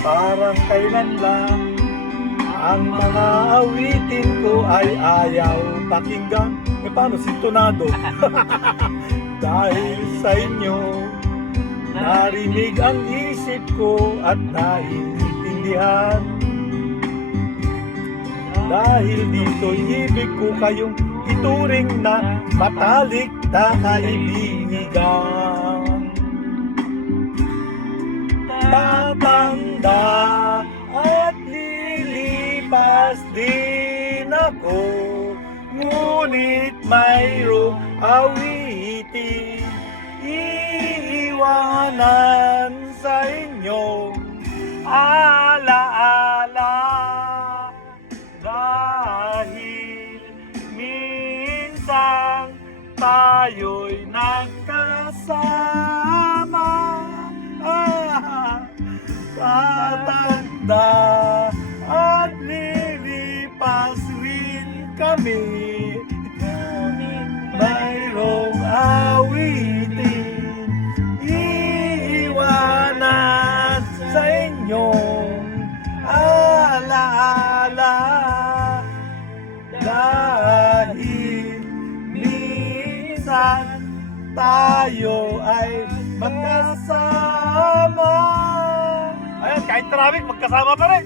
Parang kailan lang ang mga awitin ko ay ayaw pakinggan. Paano sintonado? Dahil sa inyo narinig ang isip ko at naiintindihan. Dahil dito ibig ko kayong ituring na matalik na kaibigan. Tatanda at lilipas din ako, ngunit mayroong awitin iiwanan sa inyong alaala. Dahil minsan tayo'y nagkasama, tatanda at lilipas rin kami, ngunit mayroong awitin iiwanan sa inyong alaala. Dahil minsan tayo ay magkasama. Ayan, kahit traffic, magkasama pa rin.